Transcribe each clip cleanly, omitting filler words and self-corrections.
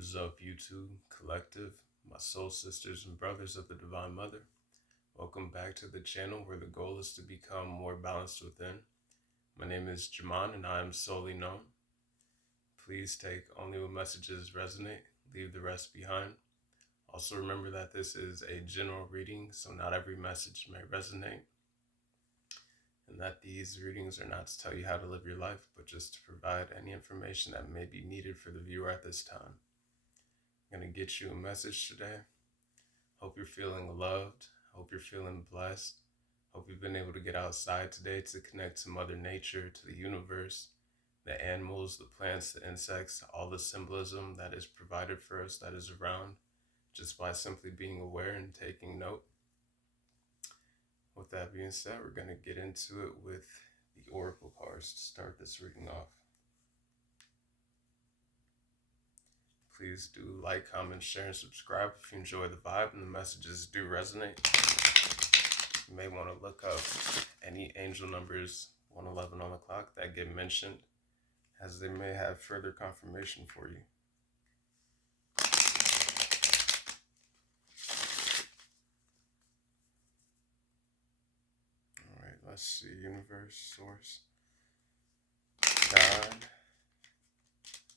members of YouTube Collective, my soul sisters and brothers of the Divine Mother. Welcome back to the channel where the goal is to become more balanced within. My name is Jaman and I am solely known. Please take only what messages resonate, leave the rest behind. Also remember that this is a general reading, so not every message may resonate. And that these readings are not to tell you how to live your life, but just to provide any information that may be needed for the viewer at this time. I'm going to get you a message today. Hope you're feeling loved. Hope you're feeling blessed. Hope you've been able to get outside today to connect to Mother Nature, to the universe, the animals, the plants, the insects, all the symbolism that is provided for us, that is around, just by simply being aware and taking note. With that being said, we're going to get into it with the Oracle cards to start this reading off. Please do like, comment, share, and subscribe if you enjoy the vibe and the messages do resonate. You may want to look up any angel numbers 111 on the clock that get mentioned, as they may have further confirmation for you. Alright, let's see. Universe, Source, God,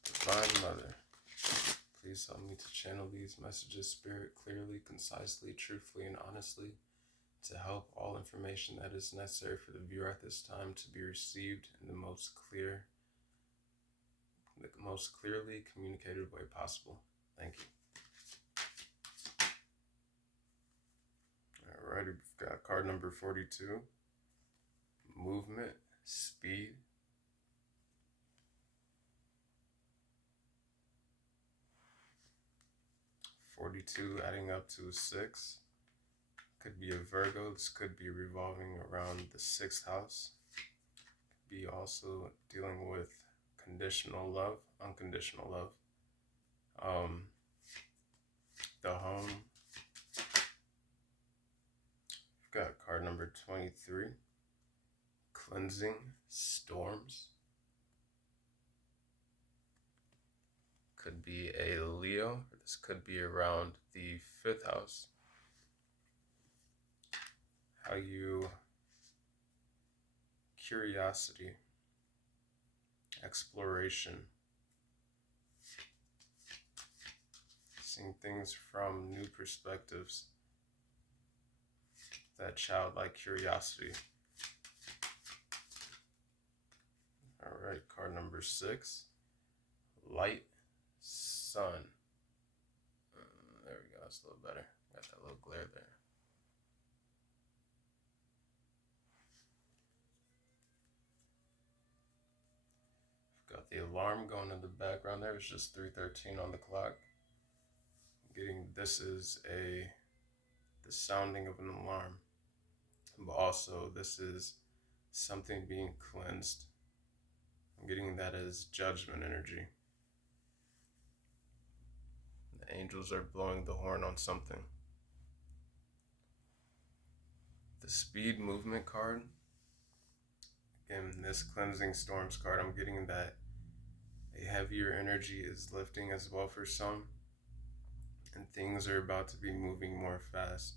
Divine Mother. Please help me to channel these messages, Spirit, clearly, concisely, truthfully, and honestly, to help all information that is necessary for the viewer at this time to be received in the most clearly communicated way possible. Thank you. Alrighty, we've got card number 42, Movement, Speed. 42 adding up to a 6. Could be a Virgo. This could be revolving around the 6th house. Could be also dealing with conditional love, unconditional love. The home. We've got card number 23, Cleansing, Storms. Could be a Leo, or this could be around the 5th house. How you, curiosity, exploration, seeing things from new perspectives, that childlike curiosity. All right, card number 6, Light, Sun. There we go, that's a little better. Got that little glare there. Got the alarm going in the background there. It's just 3:13 on the clock. I'm getting this is the sounding of an alarm, but also this is something being cleansed. I'm getting that as judgment energy. The angels are blowing the horn on something. The speed movement card. Again, this cleansing storms card, I'm getting that a heavier energy is lifting as well for some, and things are about to be moving more fast,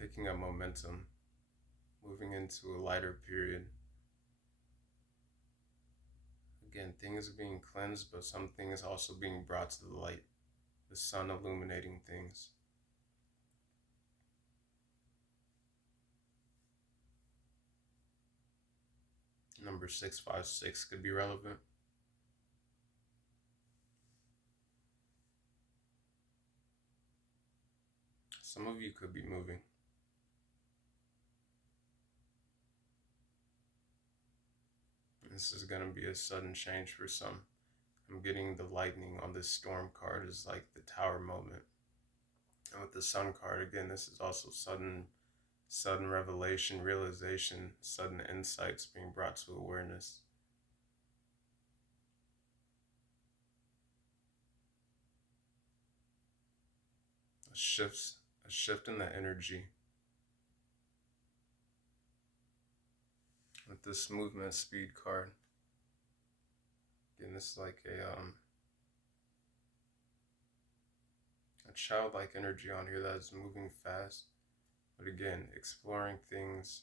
picking up momentum, moving into a lighter period. Again, things are being cleansed, but something is also being brought to the light, the sun illuminating things. Number 656 could be relevant. Some of you could be moving. This is going to be a sudden change for some. I'm getting the lightning on this storm card is like the tower moment. And with the sun card, again, this is also sudden revelation, realization, sudden insights being brought to awareness. A shift in the energy. With this movement speed card, again, this is like a childlike energy on here that is moving fast, but again, exploring things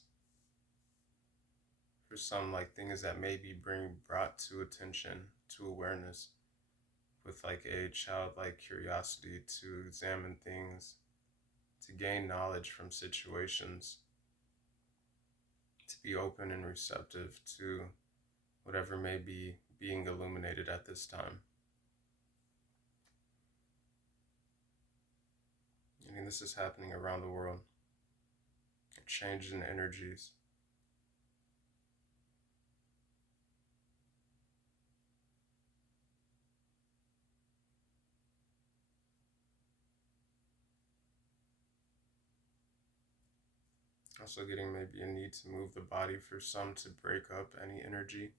for some, like things that may be brought to attention, to awareness, with like a childlike curiosity to examine things, to gain knowledge from situations, to be open and receptive to whatever may be being illuminated at this time. I mean, this is happening around the world. A change in energies. Also getting maybe a need to move the body for some to break up any energy,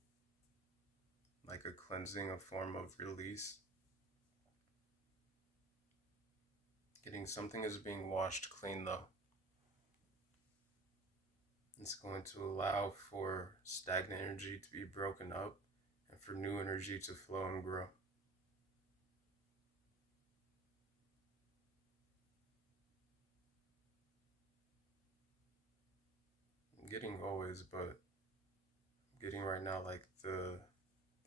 like a cleansing, a form of release. Getting something is being washed clean though. It's going to allow for stagnant energy to be broken up and for new energy to flow and grow. I'm getting always, but I'm getting right now like the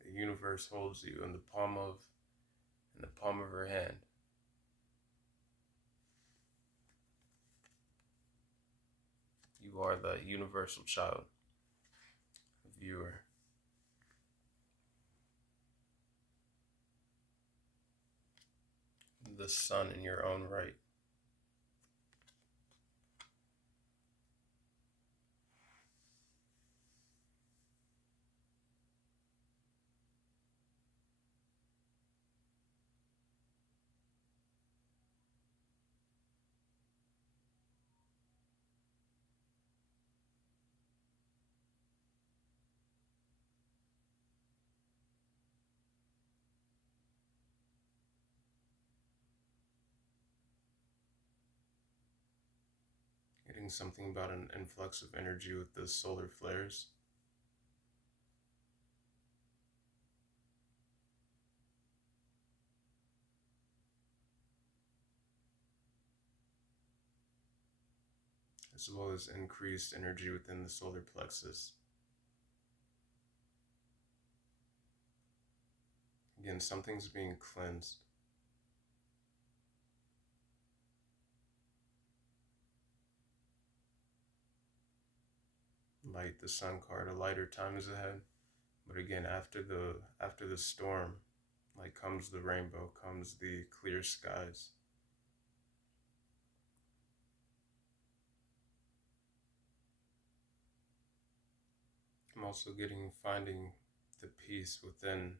universe holds you in the palm of her hand. You are the universal child, viewer. The sun in your own right. Getting something about an influx of energy with the solar flares. As well as increased energy within the solar plexus. Again, something's being cleansed. Light the sun card, a lighter time is ahead. But again, after the storm, like comes the rainbow, comes the clear skies. I'm also finding the peace within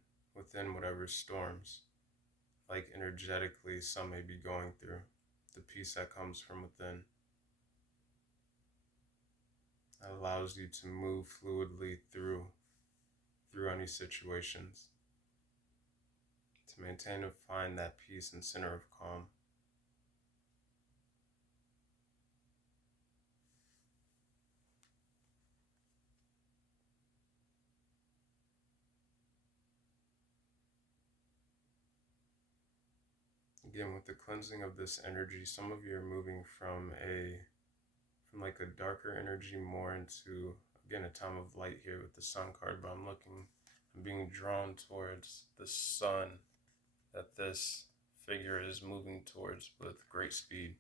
whatever storms, like energetically some may be going through, the peace that comes from within. That allows you to move fluidly through any situations, to maintain and find that peace and center of calm. Again, with the cleansing of this energy, some of you are moving from like a darker energy more into, again, a time of light here with the sun card, but I'm being drawn towards the sun that this figure is moving towards with great speed.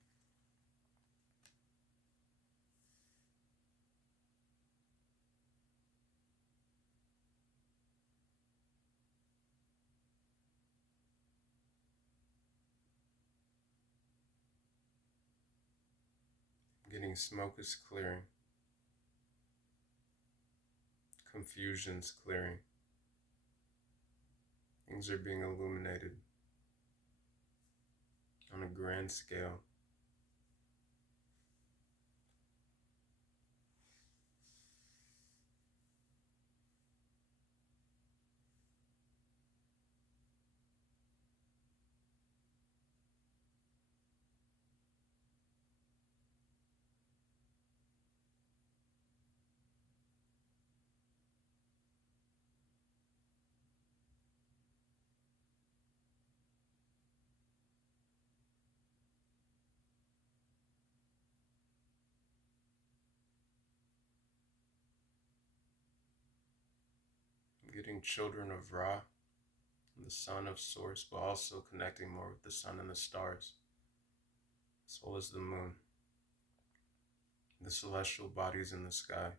Getting smoke is clearing. Confusion's clearing. Things are being illuminated on a grand scale. getting children of Ra, the son of Source, but also connecting more with the sun and the stars, as well as the moon, the celestial bodies in the sky.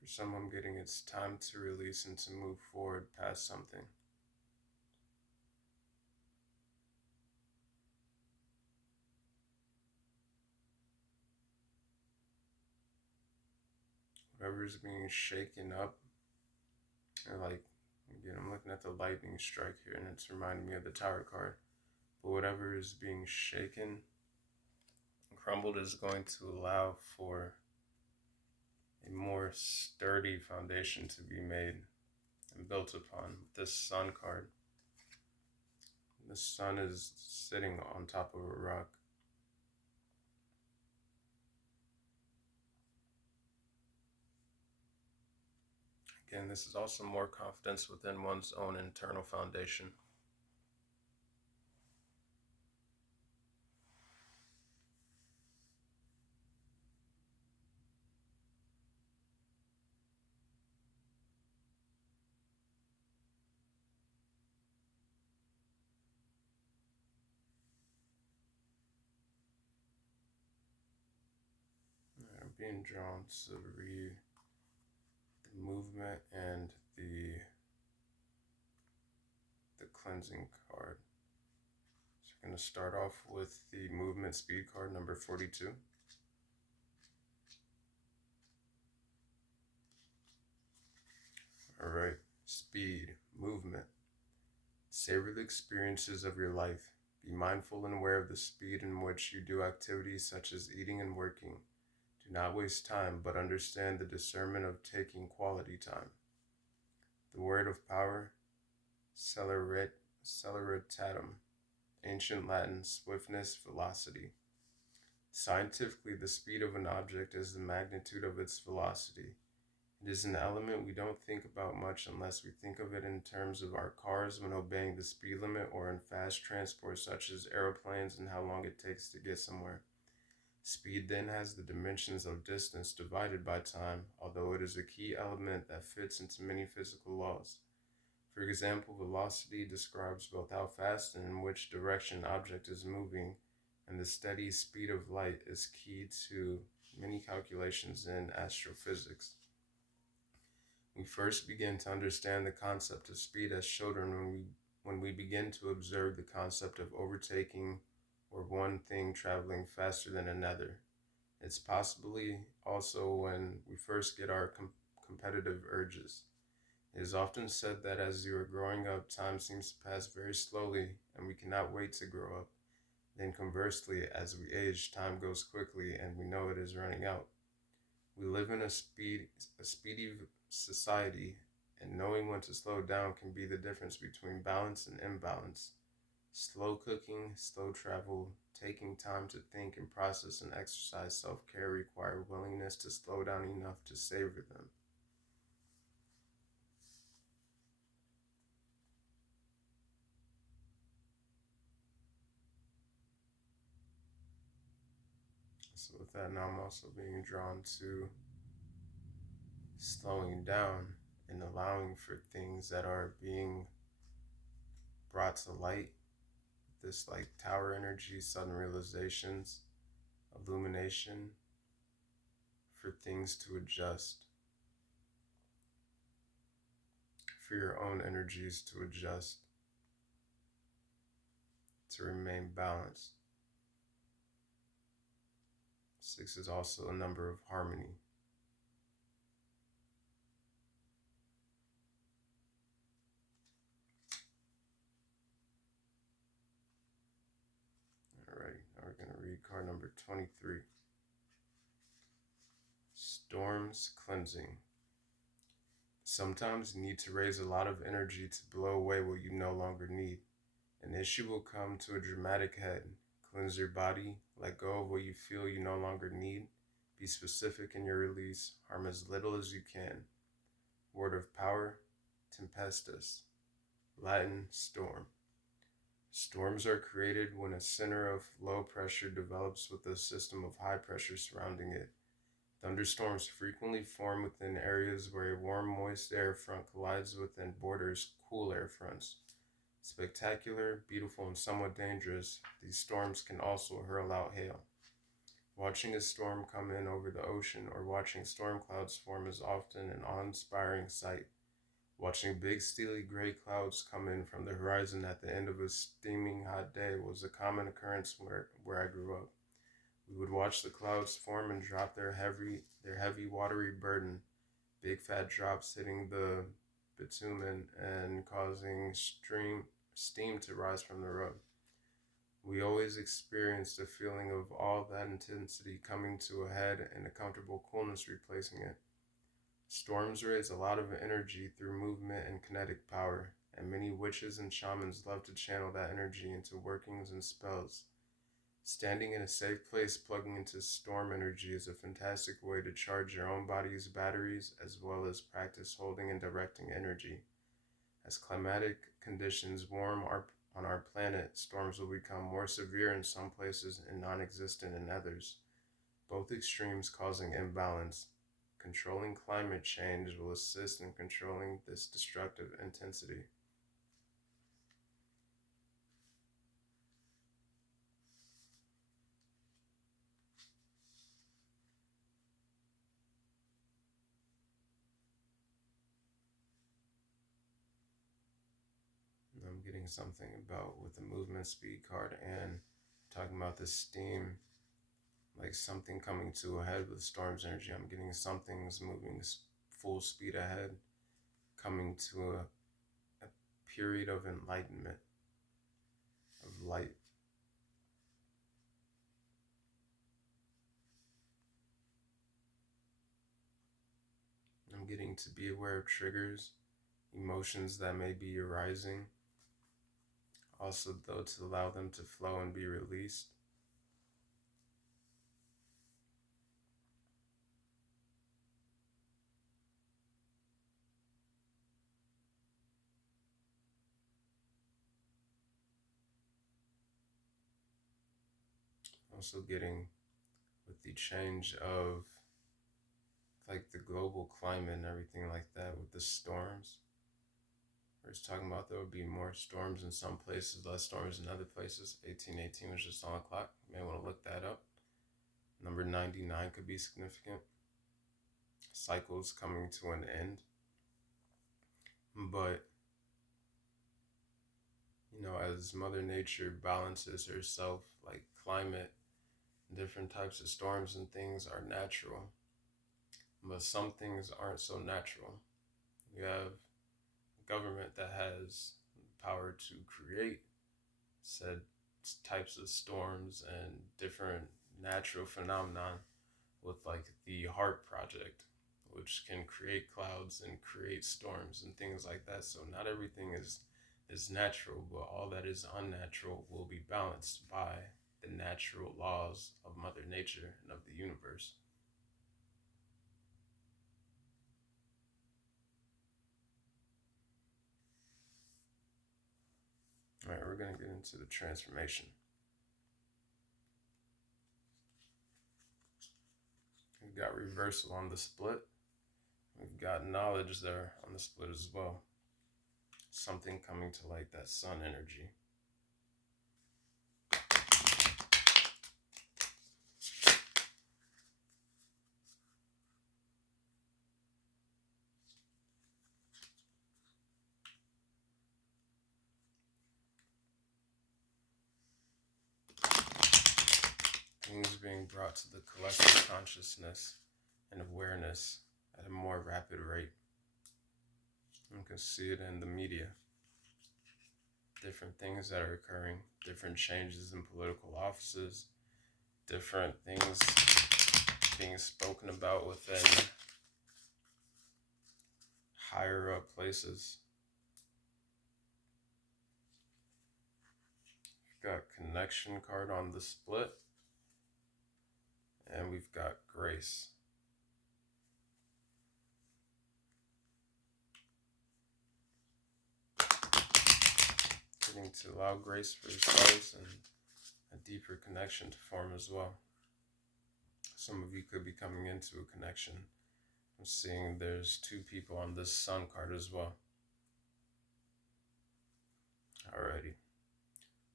For someone getting its time to release and to move forward past something. Whatever is being shaken up, or like, again, I'm looking at the lightning strike here and it's reminding me of the Tower card. But whatever is being shaken, crumbled, is going to allow for a more sturdy foundation to be made and built upon. This Sun card. The sun is sitting on top of a rock. Again, this is also more confidence within one's own internal foundation. I'm being drawn to read the movement and the cleansing card. So we're going to start off with the movement speed card, number 42. All right, speed, movement. Savor the experiences of your life. Be mindful and aware of the speed in which you do activities such as eating and working. Do not waste time, but understand the discernment of taking quality time. The word of power, celeritatum, ancient Latin, swiftness, velocity. Scientifically, the speed of an object is the magnitude of its velocity. It is an element we don't think about much unless we think of it in terms of our cars when obeying the speed limit, or in fast transport such as aeroplanes and how long it takes to get somewhere. Speed then has the dimensions of distance divided by time, although it is a key element that fits into many physical laws. For example, velocity describes both how fast and in which direction an object is moving, and the steady speed of light is key to many calculations in astrophysics. We first begin to understand the concept of speed as children when we begin to observe the concept of overtaking, or one thing traveling faster than another. It's possibly also when we first get our competitive urges. It is often said that as you are growing up, time seems to pass very slowly and we cannot wait to grow up. Then conversely, as we age, time goes quickly and we know it is running out. We live in a speedy society, and knowing when to slow down can be the difference between balance and imbalance. Slow cooking, slow travel, taking time to think and process and exercise self-care require willingness to slow down enough to savor them. So with that, now I'm also being drawn to slowing down and allowing for things that are being brought to light. This like tower energy, sudden realizations, illumination, for things to adjust, for your own energies to adjust, to remain balanced. 6 is also a number of harmony. Alright, now we're going to read card number 23. Storm's Cleansing. Sometimes you need to raise a lot of energy to blow away what you no longer need. An issue will come to a dramatic head. Cleanse your body, let go of what you feel you no longer need. Be specific in your release, harm as little as you can. Word of power, tempestus. Latin, storm. Storms are created when a center of low pressure develops with a system of high pressure surrounding it. Thunderstorms frequently form within areas where a warm, moist air front collides with and borders cool air fronts. Spectacular, beautiful, and somewhat dangerous, these storms can also hurl out hail. Watching a storm come in over the ocean or watching storm clouds form is often an awe-inspiring sight. Watching big steely gray clouds come in from the horizon at the end of a steaming hot day was a common occurrence where I grew up. We would watch the clouds form and drop their heavy watery burden, big fat drops hitting the bitumen and causing steam to rise from the road. We always experienced a feeling of all that intensity coming to a head and a comfortable coolness replacing it. Storms raise a lot of energy through movement and kinetic power, and many witches and shamans love to channel that energy into workings and spells. Standing in a safe place plugging into storm energy is a fantastic way to charge your own body's batteries as well as practice holding and directing energy. As climatic conditions warm on our planet, storms will become more severe in some places and non-existent in others, both extremes causing imbalance. Controlling climate change will assist in controlling this destructive intensity. I'm getting something about with the movement speed card and talking about the steam, like something coming to a head with storm's energy. I'm getting something's moving full speed ahead, coming to a period of enlightenment, of light. I'm getting to be aware of triggers, emotions that may be arising. Also, though, to allow them to flow and be released. Also getting with the change of like the global climate and everything like that with the storms. We're just talking about there would be more storms in some places, less storms in other places. 1818 was just on the clock. You may want to look that up. Number 99 could be significant. Cycles coming to an end. But, as Mother Nature balances herself, like climate, different types of storms and things are natural. But some things aren't so natural. You have government that has power to create said types of storms and different natural phenomenon with like the HARP project, which can create clouds and create storms and things like that. So not everything is natural, but all that is unnatural will be balanced by the natural laws of Mother Nature and of the universe. All right, we're going to get into the transformation. We've got reversal on the split. We've got knowledge there on the split as well. Something coming to light, that sun energy. Things being brought to the collective consciousness and awareness at a more rapid rate. You can see it in the media. Different things that are occurring, different changes in political offices, different things being spoken about within higher up places. We've got connection card on the split. And we've got grace. Getting to allow grace for yourselves and a deeper connection to form as well. Some of you could be coming into a connection. I'm seeing there's 2 people on this sun card as well. Alrighty.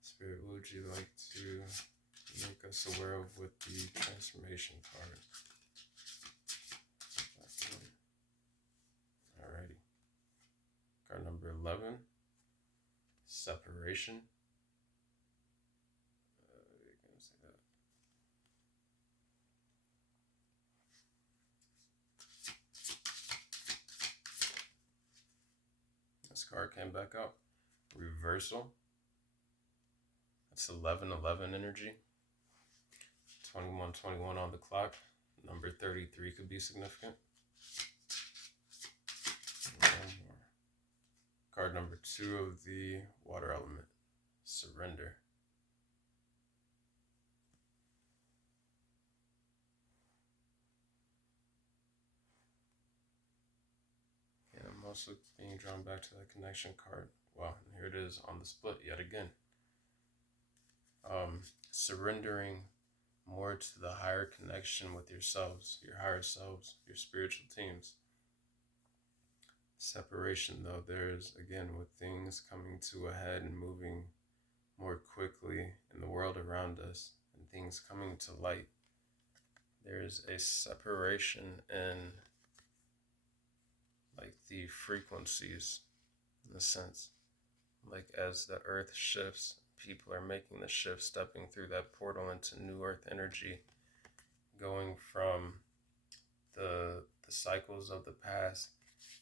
Spirit, what would you like to make us aware of with the transformation card? Alrighty. Card number 11. Separation. This card came back up. Reversal. That's 11-11 energy. 21-21 on the clock. Number 33 could be significant. Card number 2 of the water element. Surrender. And I'm also being drawn back to that connection card. Wow, and here it is on the split yet again. Surrendering more to the higher connection with yourselves, your higher selves, your spiritual teams. Separation, though, there's, again, with things coming to a head and moving more quickly in the world around us and things coming to light, there's a separation in like the frequencies, in a sense. Like as the earth shifts, people are making the shift, stepping through that portal into new earth energy, going from the cycles of the past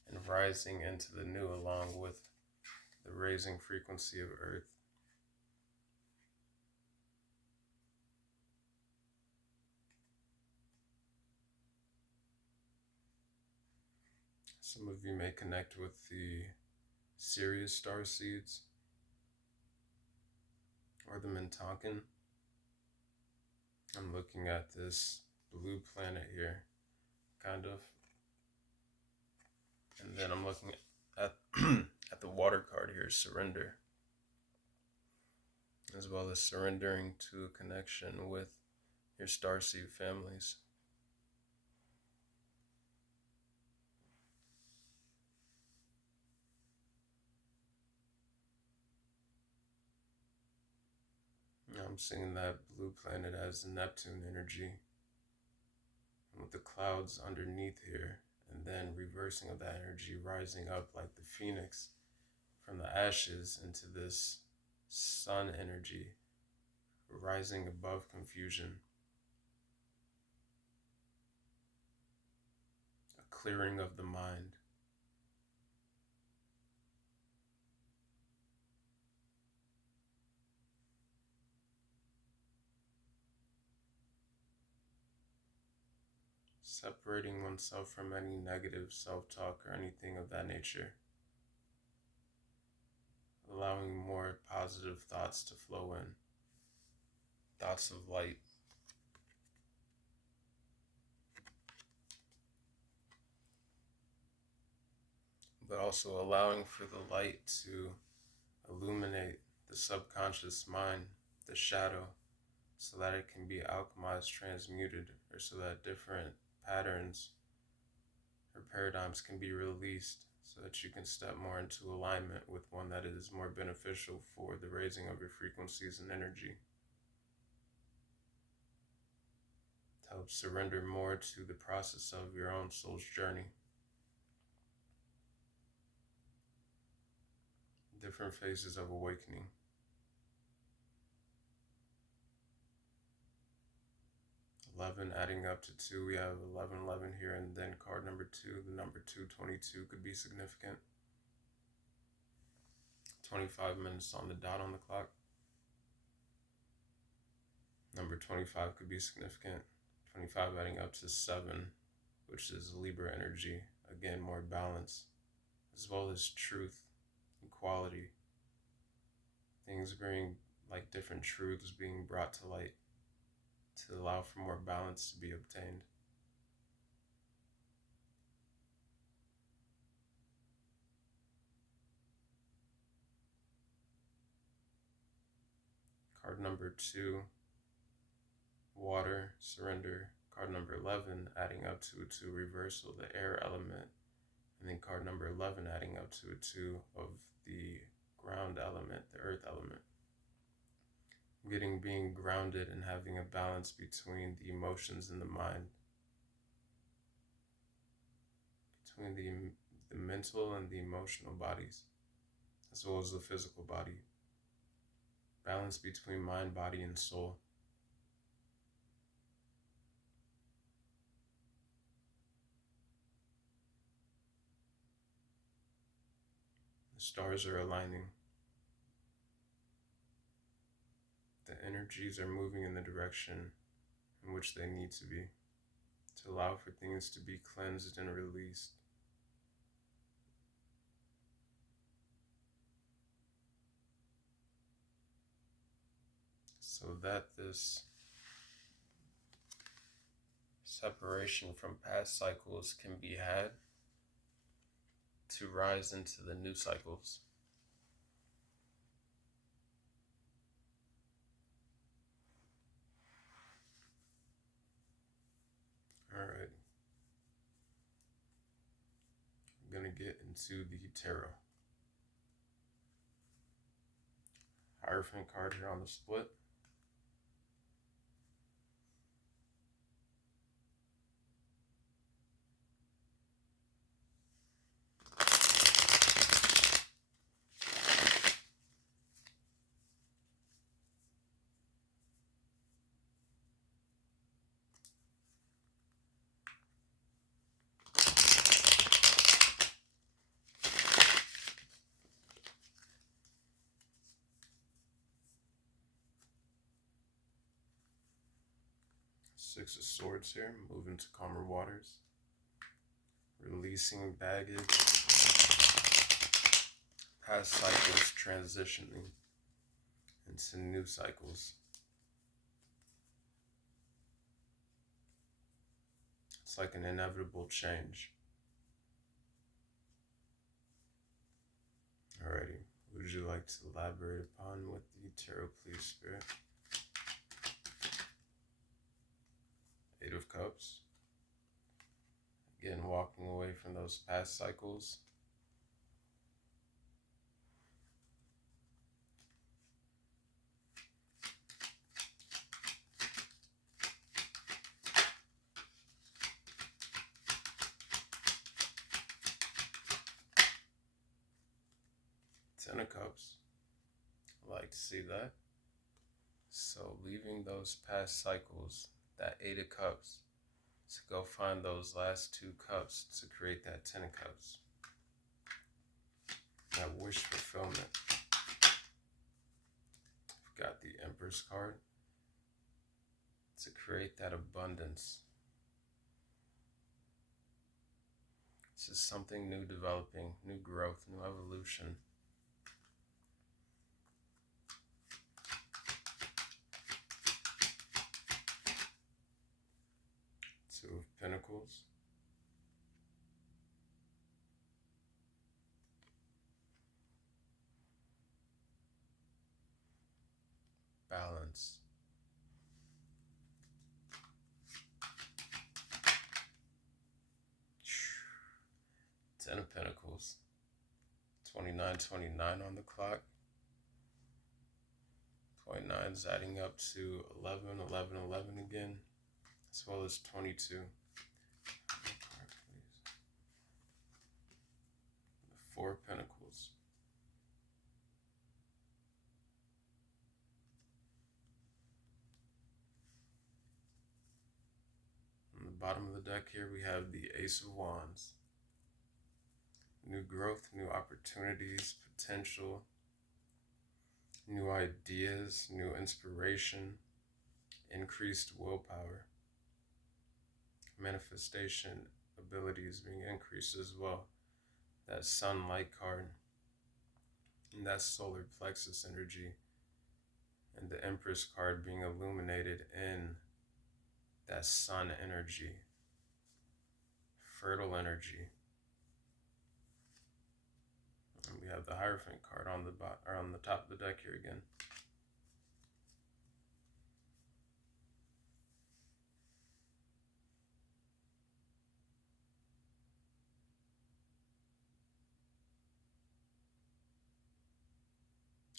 and rising into the new along with the raising frequency of earth. Some of you may connect with the Sirius star seeds or the Mintonkin. I'm looking at this blue planet here, kind of. And then I'm looking at at the water card here, surrender, as well as surrendering to a connection with your starseed families. I'm seeing that blue planet as Neptune energy, with the clouds underneath here, and then reversing of that energy, rising up like the phoenix from the ashes into this sun energy, rising above confusion. A clearing of the mind. Separating oneself from any negative self-talk or anything of that nature. Allowing more positive thoughts to flow in. Thoughts of light. But also allowing for the light to illuminate the subconscious mind, the shadow, so that it can be alchemized, transmuted, or so that different patterns or paradigms can be released so that you can step more into alignment with one that is more beneficial for the raising of your frequencies and energy. To help surrender more to the process of your own soul's journey. Different phases of awakening. Adding up to 2, we have 11 here, and then card number 2, the number 222 could be significant. 25 minutes on the dot on the clock. Number 25 could be significant. 25 adding up to 7, which is Libra energy. Again, more balance. as well as truth, equality, things being like different truths being brought to light to allow for more balance to be obtained. Card number 2, water, surrender. Card number 11, adding up to a 2, reversal, the air element. And then card number 11, adding up to a 2 of the ground element, the earth element. Being grounded and having a balance between the emotions and the mind, between the mental and the emotional bodies, as well as the physical body. Balance between mind, body, and soul. The stars are aligning. The energies are moving in the direction in which they need to be, to allow for things to be cleansed and released. So that this separation from past cycles can be had to rise into the new cycles. All right. I'm going to get into the tarot. Hierophant card here on the split. Six of Swords here, moving to calmer waters, releasing baggage, past cycles transitioning into new cycles. It's like an inevitable change. Alrighty, what would you like to elaborate upon with the tarot, please, Spirit? 8 of Cups. Again, walking away from those past cycles. Ten of Cups. I like to see that. So leaving those past cycles, that 8 of Cups, to go find those last 2 cups to create that 10 of Cups. That wish fulfillment. I've got the Empress card to create that abundance. This is something new developing, new growth, new evolution. Two of Pentacles. Balance. Ten of Pentacles. 29 on the clock. 29 is adding up to 11 again, as well as 22. Card, please. The 4 of Pentacles. On the bottom of the deck here, we have the Ace of Wands. New growth, new opportunities, potential, new ideas, new inspiration, increased willpower, manifestation abilities being increased as well. that sunlight card, and that solar plexus energy, and the Empress card being illuminated in that sun energy, fertile energy. And we have the Hierophant card on the top of the deck here again.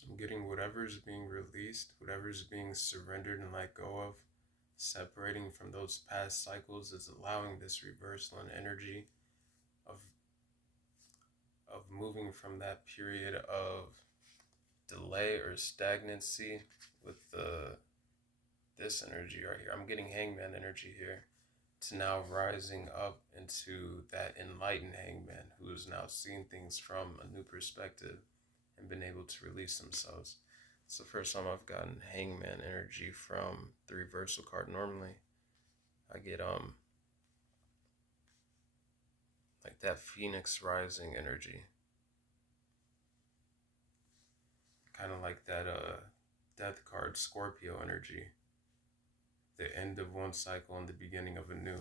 I'm getting whatever is being released, whatever is being surrendered and let go of, separating from those past cycles is allowing this reversal in energy of moving from that period of delay or stagnancy with this energy right here. I'm getting Hangman energy here, to now rising up into that enlightened Hangman who is now seeing things from a new perspective and been able to release themselves. It's the first time I've gotten Hangman energy from the reversal card. Normally I get like that Phoenix rising energy, kind of like that death card, Scorpio energy, the end of one cycle and the beginning of a new.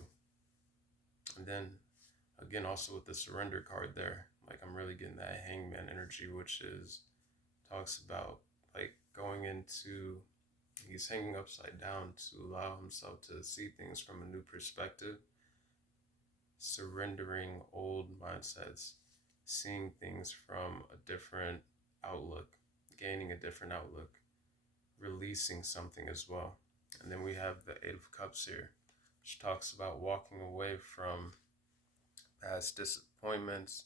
And then again, also with the surrender card there, like I'm really getting that Hangman energy, which is talks about like going into, he's hanging upside down to allow himself to see things from a new perspective, surrendering old mindsets, seeing things from a different outlook, gaining a different outlook, releasing something as well. And then we have the Eight of Cups here, which talks about walking away from past disappointments,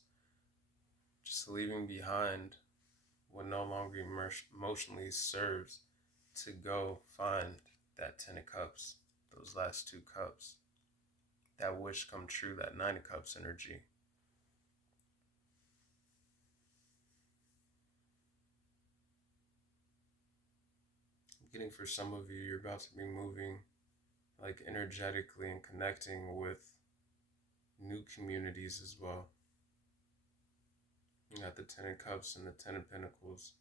just leaving behind what no longer emotionally serves, to go find that Ten of Cups, those last two cups, that wish come true, that Nine of Cups energy. I'm getting for some of you, you're about to be moving like energetically and connecting with new communities as well. You got the Ten of Cups and the Ten of Pentacles.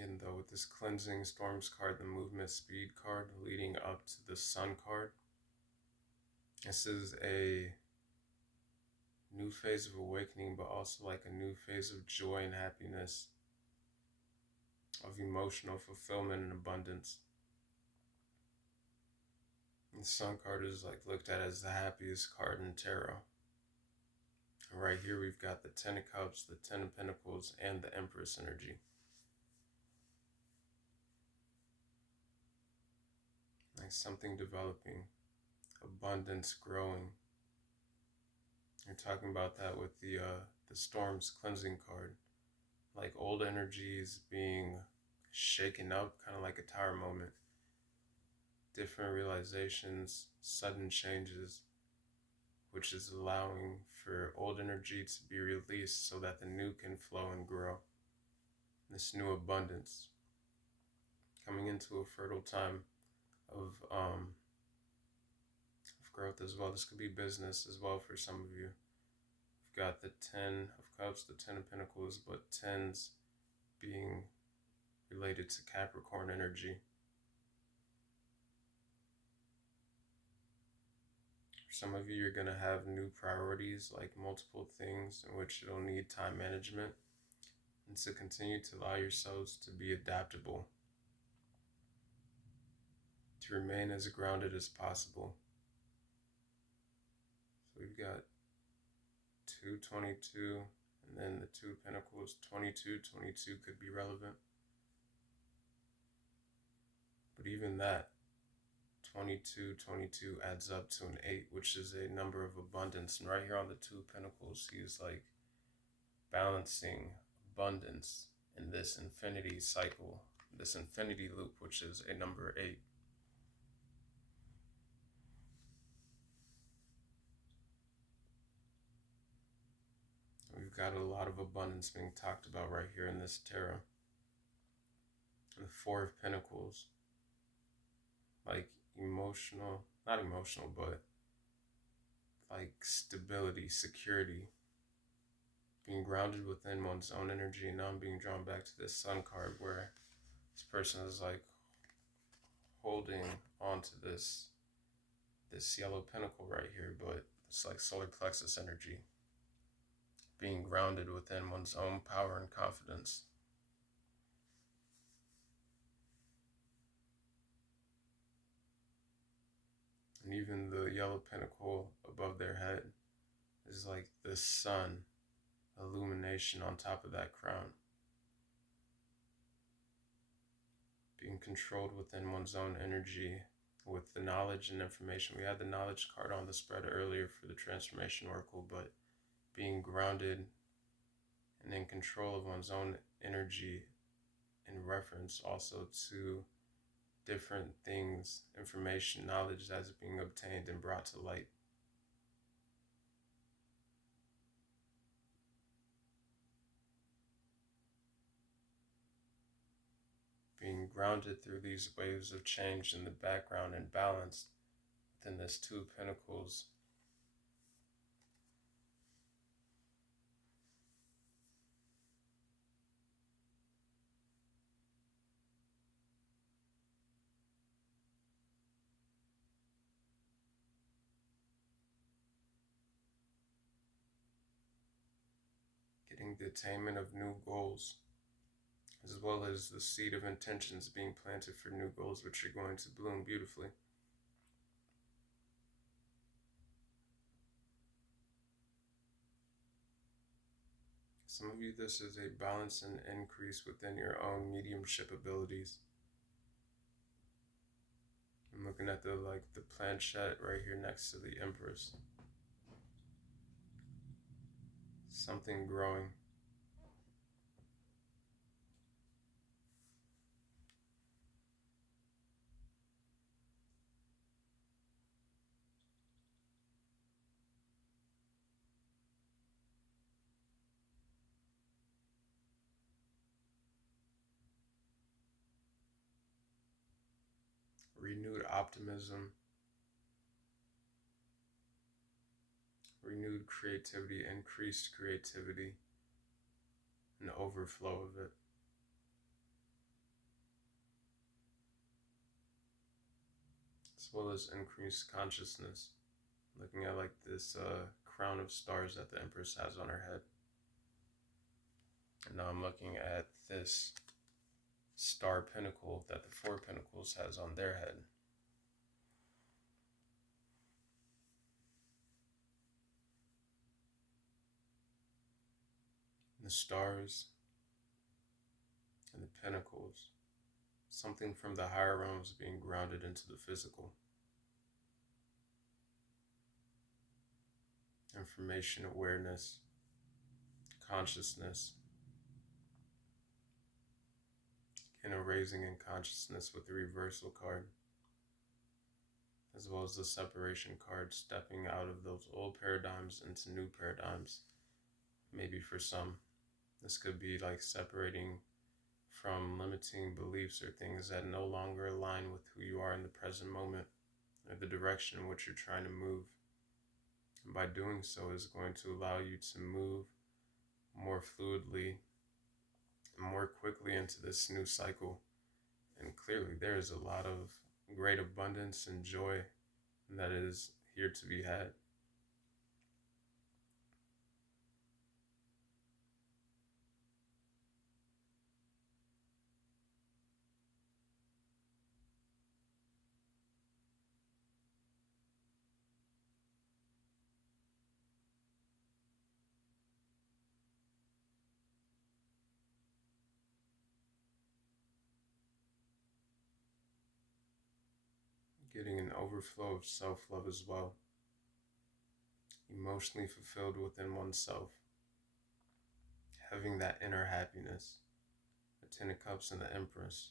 And though with this Cleansing Storms card, the Movement Speed card leading up to the Sun card, this is a new phase of awakening, but also like a new phase of joy and happiness, of emotional fulfillment and abundance. And the Sun card is like looked at as the happiest card in tarot. And right here we've got the Ten of Cups, the Ten of Pentacles, and the Empress energy. Like something developing, abundance growing. You're talking about that with the Storm's Cleansing card, like old energies being shaken up, kind of like a tower moment. Different realizations, sudden changes, which is allowing for old energy to be released so that the new can flow and grow. This new abundance coming into a fertile time of growth as well. This could be business as well for some of you. We've got the Ten of Cups, the Ten of Pentacles, but tens being related to Capricorn energy. For some of you, you're going to have new priorities, like multiple things in which you'll need time management, and to continue to allow yourselves to be adaptable, to remain as grounded as possible. So we've got 222, and then the Two of Pentacles, 22. 22 could be relevant. But even that, 22 adds up to an 8, which is a number of abundance. And right here on the Two of Pentacles, he's like balancing abundance in this infinity cycle, this infinity loop, which is a number 8. We've got a lot of abundance being talked about right here in this tarot. And the Four of Pentacles, like emotional, not emotional, but like stability, security, being grounded within one's own energy. And now I'm being drawn back to this Sun card where this person is like holding on to this yellow pentacle right here, but it's like solar plexus energy, being grounded within one's own power and confidence. And even the yellow pentacle above their head is like the sun illumination on top of that crown, being controlled within one's own energy with the knowledge and information. We had the knowledge card on the spread earlier for the transformation oracle, but being grounded and in control of one's own energy in reference also to different things, information, knowledge that is being obtained and brought to light. Being grounded through these waves of change in the background and balanced within this Two of Pentacles. Getting the attainment of new goals, as well as the seed of intentions being planted for new goals, which are going to bloom beautifully. Some of you, this is a balance and increase within your own mediumship abilities. I'm looking at the planchette right here next to the Empress. Something growing. Renewed optimism, renewed creativity, increased creativity, an overflow of it. As well as increased consciousness. Looking at like this crown of stars that the Empress has on her head. And now I'm looking at this star pinnacle that the Four Pentacles has on their head. The stars and the pentacles, something from the higher realms being grounded into the physical. Information, awareness, consciousness, and a raising in consciousness with the reversal card, as well as the separation card, stepping out of those old paradigms into new paradigms. Maybe for some, this could be like separating from limiting beliefs or things that no longer align with who you are in the present moment or the direction in which you're trying to move. And by doing so is going to allow you to move more fluidly and more quickly into this new cycle. And clearly there is a lot of great abundance and joy that is here to be had. Getting an overflow of self-love as well. Emotionally fulfilled within oneself. Having that inner happiness. The Ten of Cups and the Empress.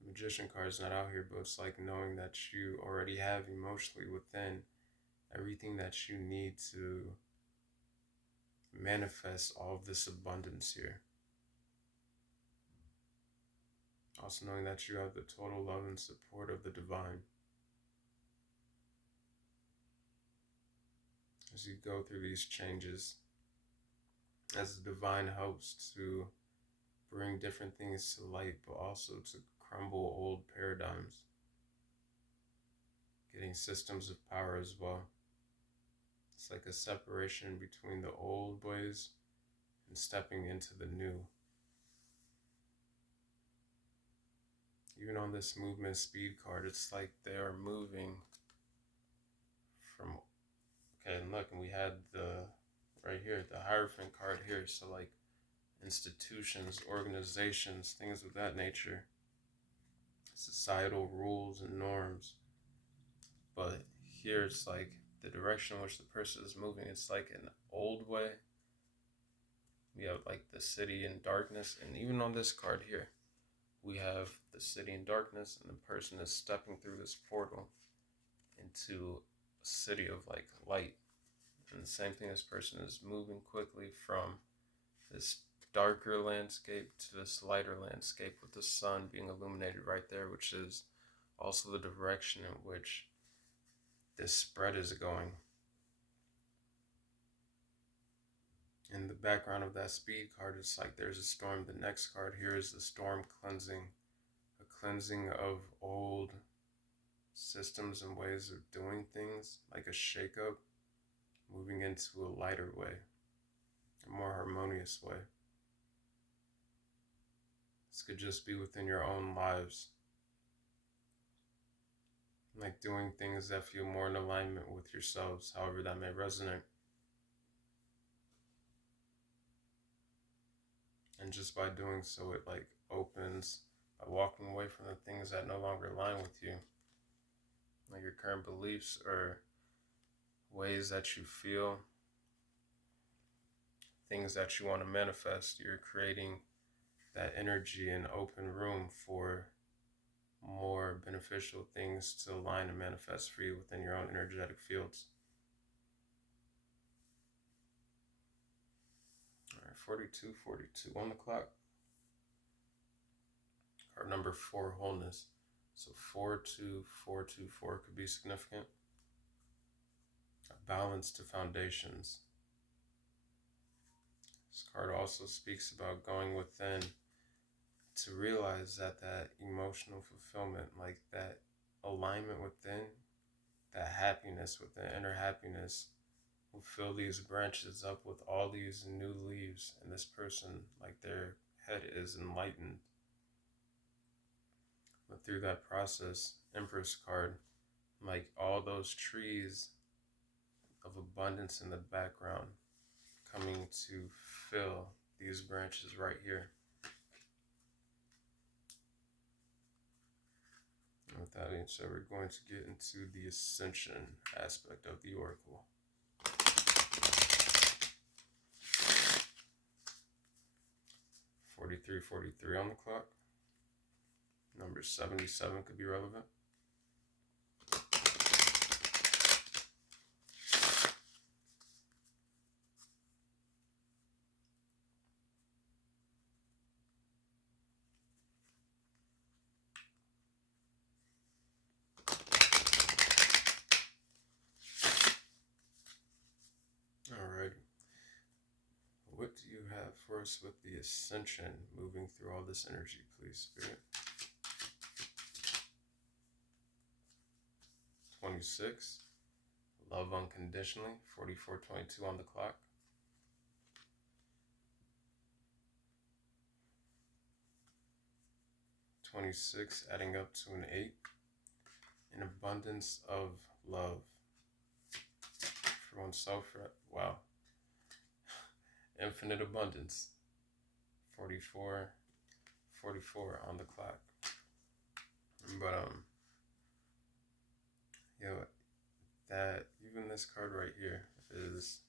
The Magician card is not out here, but it's like knowing that you already have emotionally within everything that you need to manifest all of this abundance here. Also knowing that you have the total love and support of the divine. As you go through these changes, as the divine helps to bring different things to light, but also to crumble old paradigms, getting systems of power as well. It's like a separation between the old ways and stepping into the new. Even on this movement speed card, it's like they are moving from, okay, and look, and we had right here, the Hierophant card here. So like institutions, organizations, things of that nature, societal rules and norms. But here it's like the direction in which the person is moving, it's like an old way. We have like the city in darkness, and even on this card here, we have the city in darkness, and the person is stepping through this portal into a city of like light. And the same thing, this person is moving quickly from this darker landscape to this lighter landscape with the sun being illuminated right there, which is also the direction in which this spread is going. In the background of that speed card, it's like there's a storm. The next card here is the storm cleansing, a cleansing of old systems and ways of doing things, like a shakeup, moving into a lighter way, a more harmonious way. This could just be within your own lives, like doing things that feel more in alignment with yourselves, however that may resonate. And just by doing so, it like opens, by walking away from the things that no longer align with you, like your current beliefs or ways that you feel, things that you want to manifest. You're creating that energy and open room for more beneficial things to align and manifest for you within your own energetic fields. All right, 42 on the clock. Card number 4, wholeness. So 42424 could be significant. A balance to foundations. This card also speaks about going within to realize that that emotional fulfillment, like that alignment within, that happiness within, inner happiness, will fill these branches up with all these new leaves, and this person, like their head is enlightened. But through that process, Empress card, like all those trees of abundance in the background coming to fill these branches right here. And with that being said, we're going to get into the ascension aspect of the oracle. .43 on the clock. Number 77 could be relevant. Alrighty. What do you have for us with the ascension moving through all this energy, please, Spirit? 26. Love unconditionally. 4422 on the clock. 26 adding up to an 8. An abundance of love for oneself. Wow. Infinite abundance. 44 on the clock. But that even this card right here is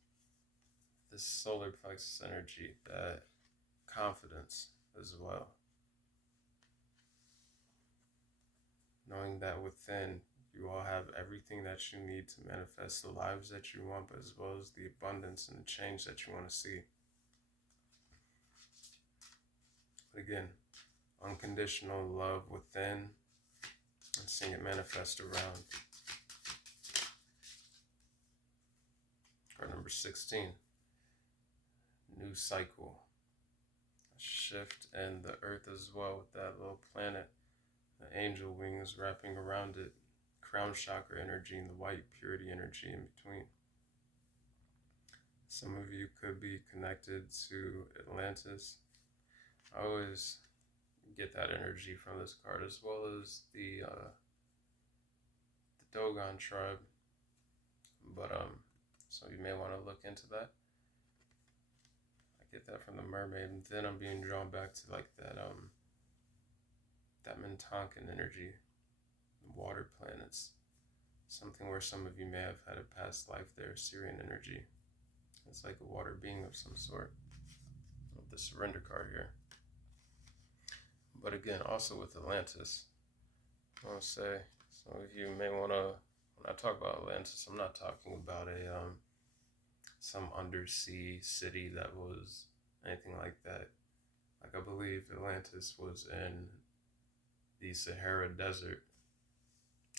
this solar plexus energy, that confidence as well. Knowing that within you all have everything that you need to manifest the lives that you want, but as well as the abundance and the change that you want to see. But again, unconditional love within and seeing it manifest around. Card number 16, new cycle. A shift in the earth as well with that little planet, the angel wings wrapping around it, crown chakra energy and the white purity energy in between. Some of you could be connected to Atlantis. I always get that energy from this card, as well as the Dogon tribe. But so you may want to look into that. I get that from the mermaid, and then I'm being drawn back to like that Mintonkan energy, the water planets. Something where some of you may have had a past life there, Syrian energy. It's like a water being of some sort. With the surrender card here. But again, also with Atlantis, I want to say, some of you may want to, when I talk about Atlantis, I'm not talking about some undersea city that was anything like that. Like, I believe Atlantis was in the Sahara Desert,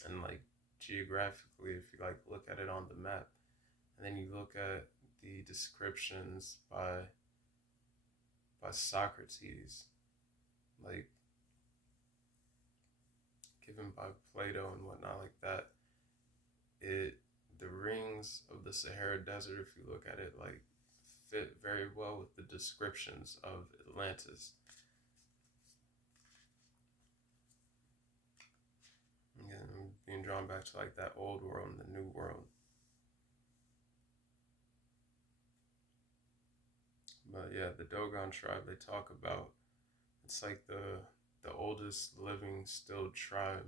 and like geographically, if you like look at it on the map, and then you look at the descriptions by Socrates, like given by Plato and whatnot like that, the rings of the Sahara Desert, if you look at it, like fit very well with the descriptions of Atlantis. Again, I'm being drawn back to like that old world and the new world. But yeah, the Dogon tribe, they talk about, it's like the oldest living still tribe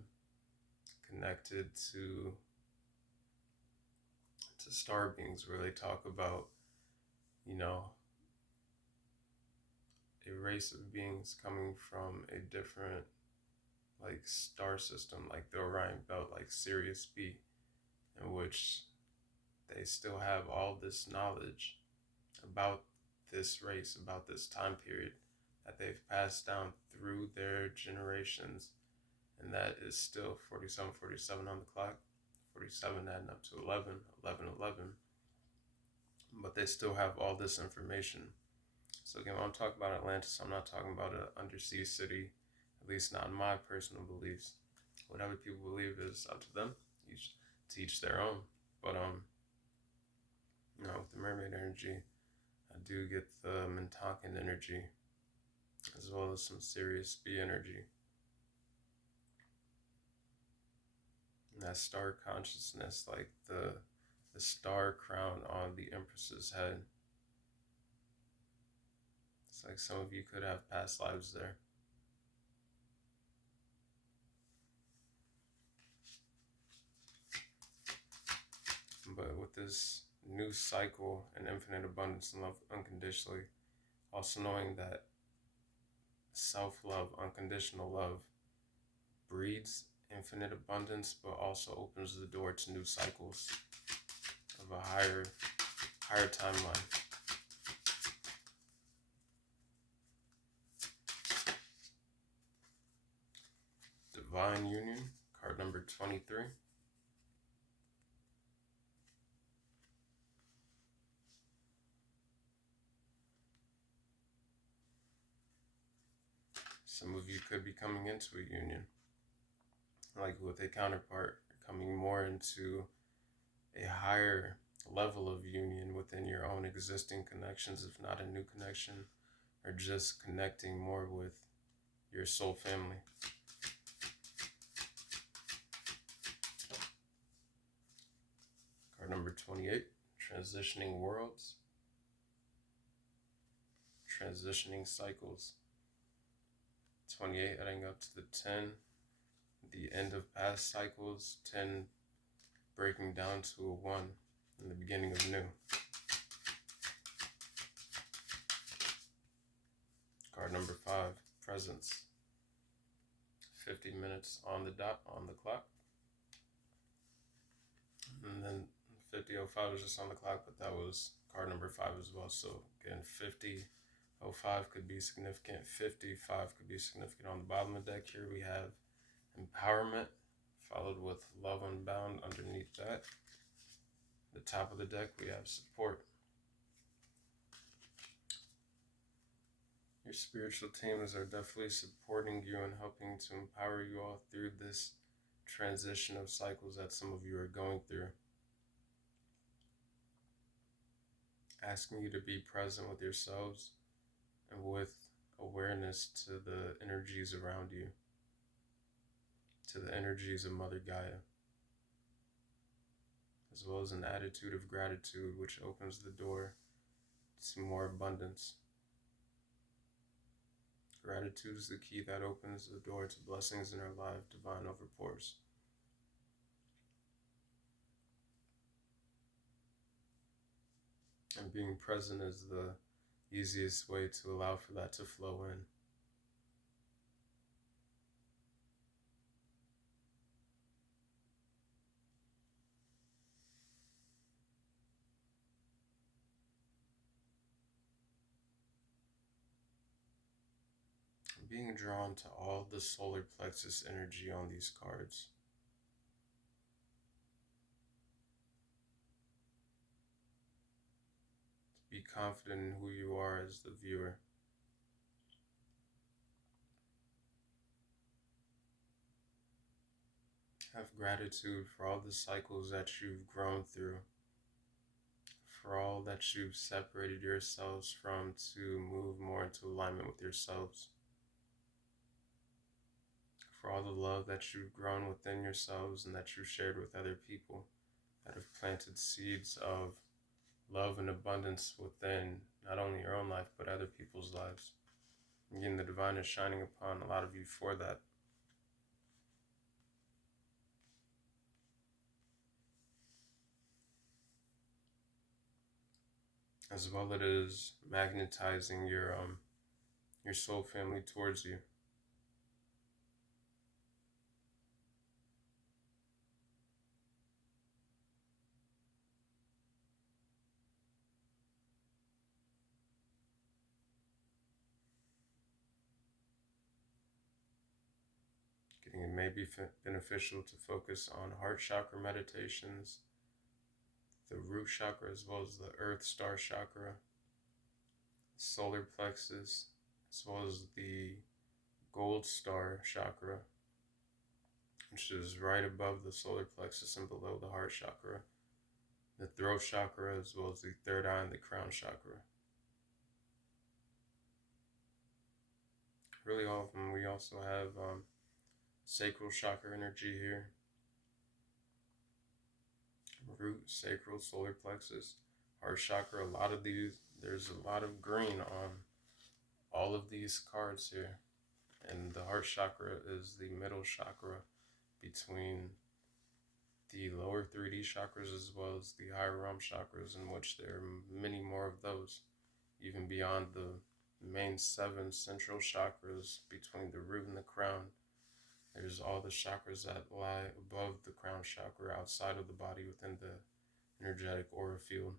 connected to star beings, where they talk about, you know, a race of beings coming from a different like star system, like the Orion belt, like Sirius B, in which they still have all this knowledge about this race, about this time period that they've passed down through their generations, and that is still 47 on the clock, 47 adding up to 11, 11, 11, but they still have all this information. So again, when I'm talking about Atlantis, I'm not talking about an undersea city, at least not in my personal beliefs. What other people believe is up to them, to each their own. But you know, with the mermaid energy, I do get the Mintonkan energy, as well as some Sirius B energy. And that star consciousness, like the star crown on the Empress's head. It's like some of you could have past lives there. But with this new cycle and infinite abundance and love unconditionally, also knowing that self-love, unconditional love, breeds infinite abundance, but also opens the door to new cycles of a higher timeline. Divine Union, card number 23. Some of you could be coming into a union, like with a counterpart, coming more into a higher level of union within your own existing connections, if not a new connection, or just connecting more with your soul family. Card number 28, transitioning worlds, transitioning cycles. 28 adding up to the 10, the end of past cycles, 10 breaking down to a 1 in the beginning of new. Card number 5, presence. 50 minutes on the dot on the clock. And then 50:05 was just on the clock, but that was card number 5 as well. So again, 50 Oh, 5 could be significant. 55 could be significant. On the bottom of the deck here, we have empowerment, followed with love unbound underneath that. The top of the deck, we have support. Your spiritual teams are definitely supporting you and helping to empower you all through this transition of cycles that some of you are going through. Asking you to be present with yourselves and with awareness to the energies around you, to the energies of Mother Gaia, as well as an attitude of gratitude, which opens the door to more abundance. Gratitude is the key that opens the door to blessings in our life, divine overpours. And being present is the easiest way to allow for that to flow in. Being drawn to all the solar plexus energy on these cards. To be confident in who you are as the viewer. Have gratitude for all the cycles that you've grown through, for all that you've separated yourselves from to move more into alignment with yourselves, for all the love that you've grown within yourselves and that you've shared with other people that have planted seeds of love and abundance within not only your own life but other people's lives. Again, the divine is shining upon a lot of you for that. As well, it is magnetizing your soul family towards you. It may be beneficial to focus on heart chakra meditations, the root chakra, as well as the earth star chakra, solar plexus, as well as the gold star chakra, which is right above the solar plexus and below the heart chakra, the throat chakra, as well as the third eye and the crown chakra. Really often we also have sacral chakra energy here. Root, sacral, solar plexus, heart chakra. A lot of these, there's a lot of green on all of these cards here. And the heart chakra is the middle chakra between the lower 3D chakras as well as the higher realm chakras, in which there are many more of those, even beyond the main 7 central chakras between the root and the crown. There's all the chakras that lie above the crown chakra outside of the body within the energetic aura field.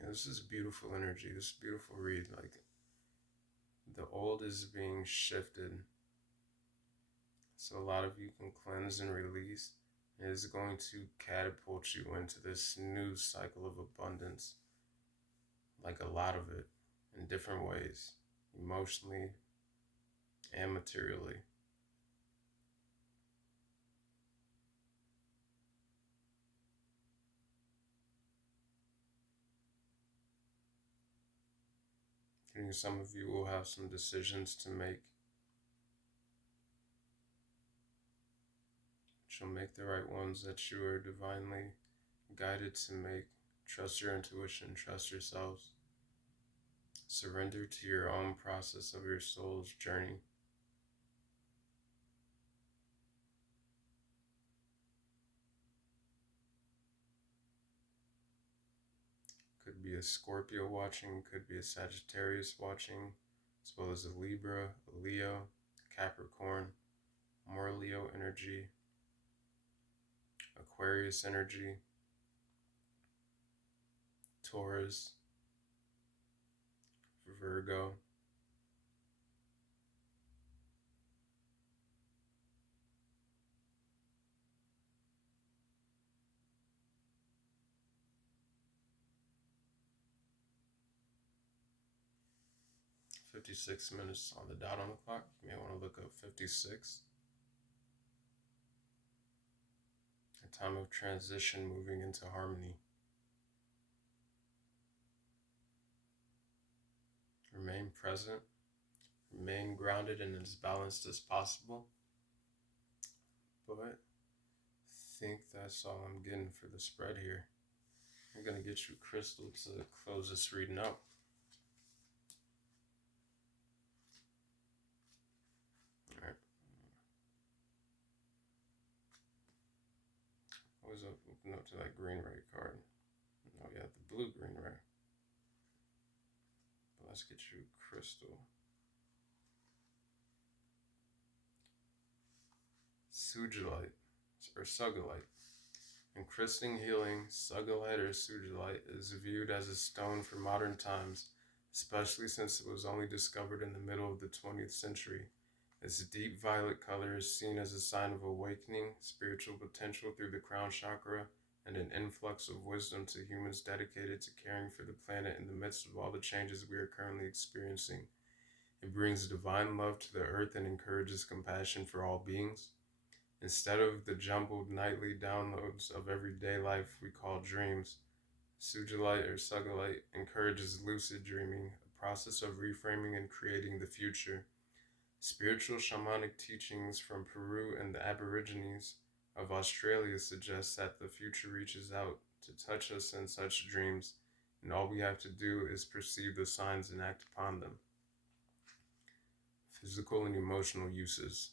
Yeah, this is beautiful energy. This is beautiful read. Like, the old is being shifted, so a lot of you can cleanse and release. It is going to catapult you into this new cycle of abundance, like a lot of it, in different ways, emotionally and materially. I think some of you will have some decisions to make. You'll make the right ones that you are divinely guided to make, Trust your intuition, trust yourselves. Surrender to your own process of your soul's journey. Could be a Scorpio watching, could be a Sagittarius watching, as well as a Libra, a Leo, Capricorn, more Leo energy, Aquarius energy, Taurus, Virgo, 56 minutes on the dot on the clock. You may want to look up 56. A time of transition, moving into harmony. Remain present. Remain grounded and as balanced as possible. But I think that's all I'm getting for the spread here. I'm going to get you crystal to close this reading out. Alright. Always open up to that green ray card. Oh yeah, the blue-green ray. But let's get you crystal. Sugilite or sugilite. In crystalline healing, sugilite or sugilite is viewed as a stone for modern times, especially since it was only discovered in the middle of the 20th century. Its deep violet color is seen as a sign of awakening spiritual potential through the crown chakra and an influx of wisdom to humans dedicated to caring for the planet in the midst of all the changes we are currently experiencing. It brings divine love to the earth and encourages compassion for all beings. Instead of the jumbled nightly downloads of everyday life we call dreams, sugilite or sugilite encourages lucid dreaming, a process of reframing and creating the future. Spiritual shamanic teachings from Peru and the Aborigines of Australia suggest that the future reaches out to touch us in such dreams, and all we have to do is perceive the signs and act upon them. Physical and emotional uses.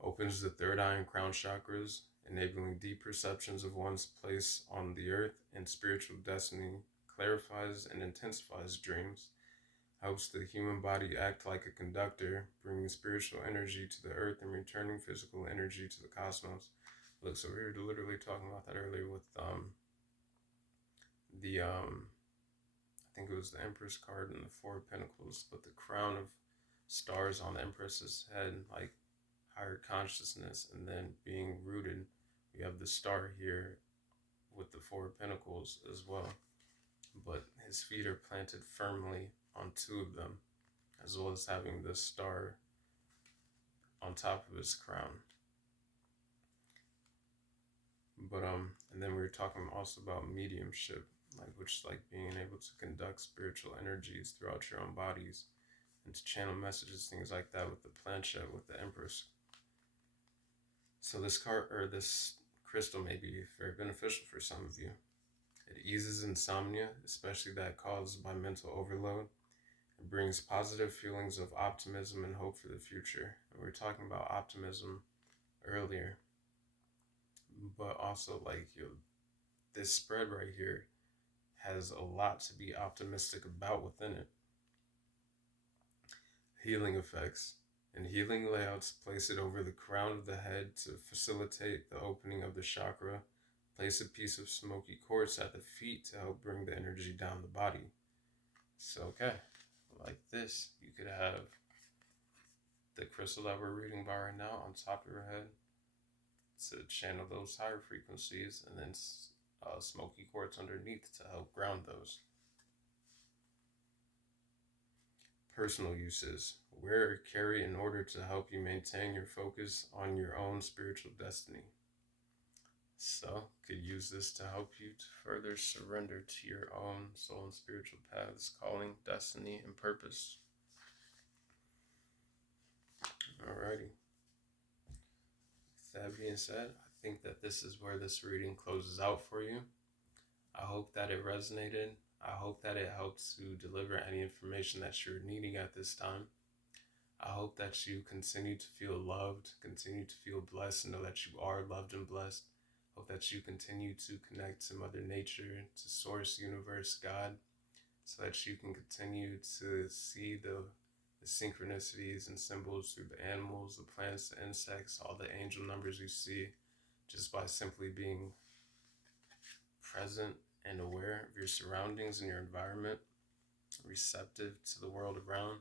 Opens the third eye and crown chakras, enabling deep perceptions of one's place on the earth and spiritual destiny, clarifies and intensifies dreams, helps the human body act like a conductor, bringing spiritual energy to the earth and returning physical energy to the cosmos. Look, so we were literally talking about that earlier with I think it was the Empress card and the Four of Pentacles, but the crown of stars on the Empress's head, like higher consciousness, and then being rooted, we have the star here with the Four of Pentacles as well, but his feet are planted firmly on two of them, as well as having the star on top of his crown. But and then we were talking also about mediumship, which being able to conduct spiritual energies throughout your own bodies and to channel messages, things like that, with the planchette with the Empress. So this card or this crystal may be very beneficial for some of you. It eases insomnia, especially that caused by mental overload. It brings positive feelings of optimism and hope for the future. And we were talking about optimism earlier, but also this spread right here has a lot to be optimistic about within it. Healing effects. In healing layouts, place it over the crown of the head to facilitate the opening of the chakra. Place a piece of smoky quartz at the feet to help bring the energy down the body. So, okay, like this, you could have the crystal that we're reading by right now on top of your head to channel those higher frequencies, and then smoky quartz underneath to help ground those. Personal uses. Wear or carry in order to help you maintain your focus on your own spiritual destiny. So, could use this to help you to further surrender to your own soul and spiritual paths, calling, destiny, and purpose. Alrighty. With that being said, I think that this is where this reading closes out for you. I hope that it resonated. I hope that it helps to deliver any information that you're needing at this time. I hope that you continue to feel loved, continue to feel blessed, and know that you are loved and blessed. Hope that you continue to connect to Mother Nature, to Source, Universe, God, so that you can continue to see the synchronicities and symbols through the animals, the plants, the insects, all the angel numbers you see just by simply being present and aware of your surroundings and your environment, receptive to the world around.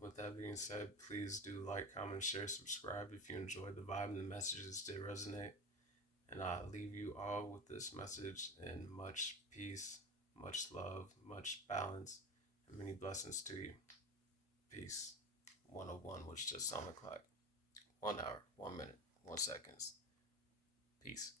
With that being said, please do like, comment, share, subscribe if you enjoyed the vibe and the messages did resonate. And I leave you all with this message and much peace, much love, much balance, and many blessings to you. Peace. 101 was just on the clock. 1 hour, 1 minute, 1 seconds. Peace.